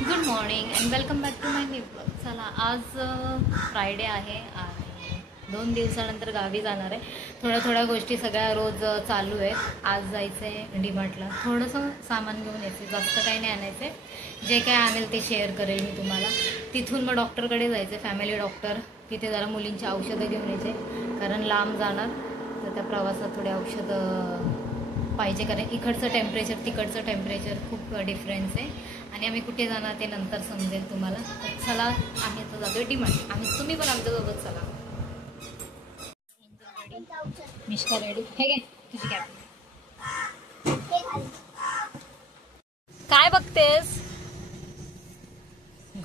Good morning and welcome back to my new blog. चला आज Friday आहे आणि 2 दिवसानंतर गावी जाणार आहे. थोड्या गोष्टी सगळ्या रोज चालू आहेत. आज जायचं आहे डीमार्टला, थोडंसं सामान घेऊन यायचं, जास्त काही नाही आणायचं आहे. जे काय आणेल ते शेअर करेल मी तुम्हाला. तिथून मग डॉक्टरकडे जायचं आहे, फॅमिली डॉक्टर. तिथे जरा मुलींची औषधं घेऊन यायचे, कारण लांब जाणार तर त्या प्रवासात थोडे औषधं पाहिजे, कारण इकडचं टेम्परेचर तिकडचं टेम्परेचर खूप डिफरन्स आहे. आणि आम्ही कुठे जाणार ते नंतर समजेल तुम्हाला. तर चला, आम्ही तर जातोय डीमार्ट. तुम्ही पण आमच्यासोबत चला. मिष्का रेडी हे घे तुझी कॅप. काय बघतेस?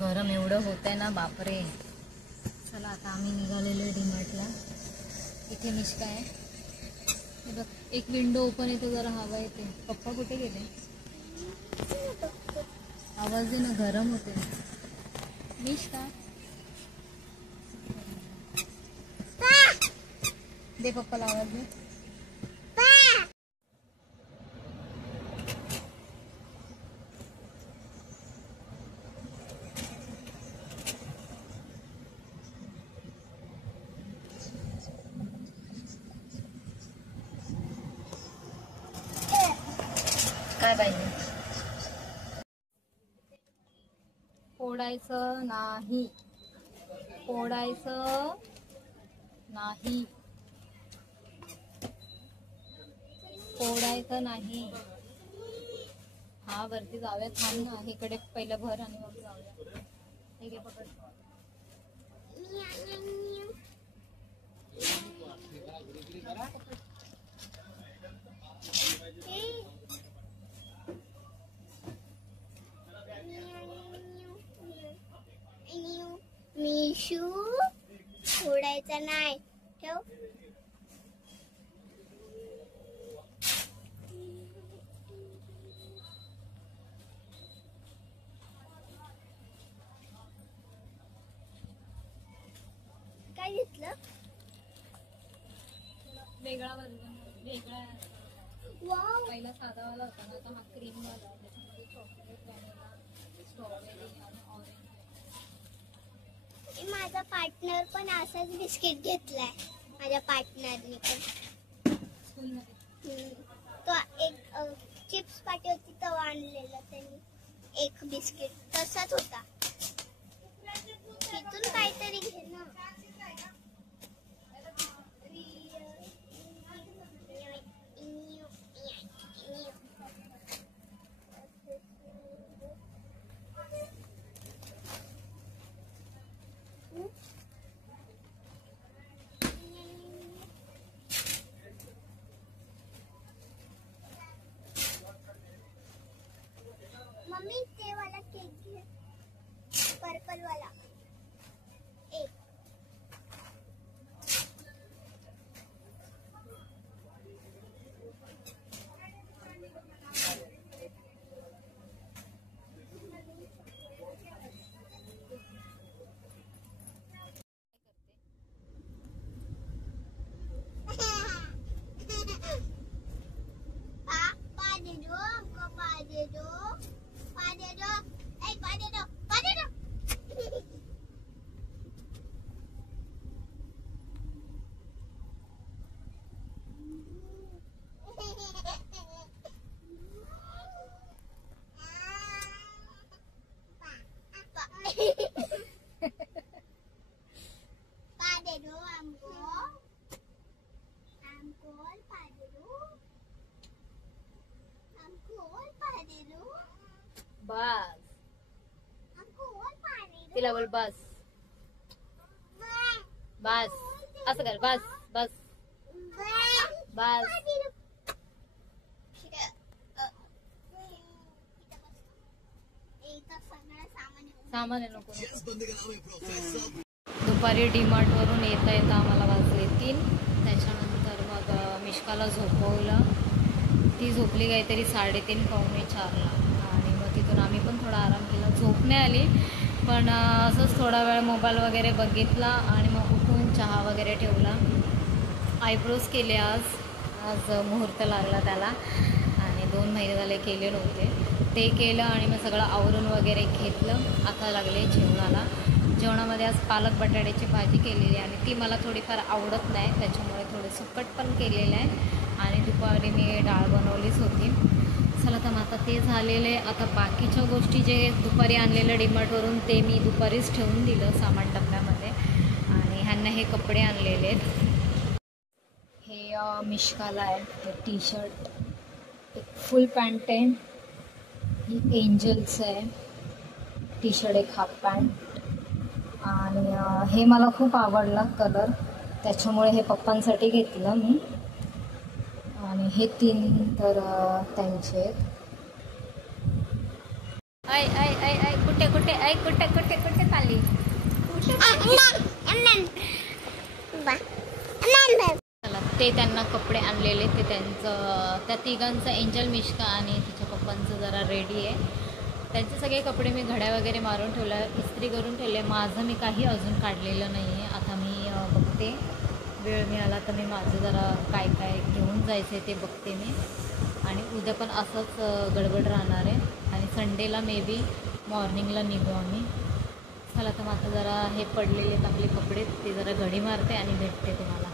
गरम एवढं होत आहे ना, बापरे. चला आता आम्ही निघालेलो डीमार्टला. इथे मिष्का आहे, हे बघ. एक विंडो ओपन आहे, तो जरा हवा येते. पप्पा कुठे गेले? आवाज दे ना, गरम होते. मिष्का दे पप्पाला आवाज दे. काय पाहिजे? फोडायचं नाही, फोडायचं नाही, फोडायचं नाही. हा वरती जाऊया, थांब ना. इकडे पहिलं भर आणि मग जाऊया. हे घे पकड. मिशू फोडायचा नाही, ठेव. काय घेतलं? वेगळा वर्जन, वेगळा. वाव, पहिला साधावाला होता ना, आता हा क्रीम वाला. त्याच्यामध्ये चॉकलेट, व्हॅनिला, स्ट्रॉबेरी आणि ऑरेंज. माझा पार्टनर पण असाच बिस्किट घेतलाय. माझ्या पार्टनरने पण तो एक चिप्स पार्टी होती तेव्हा आणलेला त्यांनी एक बिस्किट तसाच होता. तिथून काहीतरी घे ना. मम्मी ते वाला केक घे, पर्पल वाला. एक पा दे दो, हमको पा दे दो, पा दे दो, ए पा दे दो, पा दे दो. पा दे दो हमको, हमको पा दे दो, हमको पा दे दो, बस, हमको पा दे दो. तिला बोल बस. बस असं कर, बस बस बस. सामान आहे नको. दुपारी डीमार्ट वरून येता येता आम्हाला वाजले 3. त्याच्यानंतर मग मिष्काला झोपवलं. ती झोपली काहीतरी 3:30 पावणे 4ला. आणि मग तिथून आम्ही पण थोडा आराम केला. झोप नाही आली, पण असंच थोडा वेळ मोबाईल वगैरे बघितला आणि मग उठून चहा वगैरे ठेवला. आयब्रोज केले. आज मुहूर्त लागला त्याला आणि 2 महिने झाले केले नव्हते. ते केलं आणि मग सगळं आवरून वगैरे घेतलं. आता लागले जेवणाला. जेवणामध्ये आज पालक बटाट्याची भाजी केलेली आहे आणि ती मला थोडीफार आवडत नाही, त्याच्यामुळे थोडं सुकट पण केलेलं आहे. आणि दुपारी मी डाळ बनवलीच होती. चला तर मग आता ते झालेलं आहे. आता बाकीच्या गोष्टी जे दुपारी आणलेलं डीमार्टवरून ते मी दुपारीच ठेवून दिलं सामान डब्यामध्ये. आणि ह्यांना हे कपडे आणलेले आहेत. हे मिश्काला आहे, हे टी शर्ट, एक फुल पॅन्ट आहे, ही एंजल्स आहे, टी शर्ट एक हाफ पॅन्ट. आणि हे मला खूप आवडला कलर, त्याच्यामुळे हे पप्पांसाठी घेतलं मी. आणि हे 3 तर त्यांचे आहेत. कुठे कुठे कुठे कुठे कुठे चालली? चला, ते त्यांना कपडे आणलेले ते त्यांचं, त्या तिघांचं, एंजल, मिश्का आणि तिच्या पप्पांचं जरा रेडी आहे. त्यांचे सगळे कपडे मी घड्या वगैरे मारून ठेवल्या, इस्त्री करून ठेवले. माझं मी काही अजून काढलेलं नाही आहे. आता मी बघते, वेळ मिळाला तर मी माझं जरा काय काय घेऊन जायचं आहे ते बघते मी. आणि उद्या पण असंच गडबड राहणार आहे. आणि संडेला मे बी मॉर्निंगला निघू आम्ही. चला तर मग आता जरा हे पडलेले आपले कपडे ते जरा घडी मारते आणि भेटते तुम्हाला.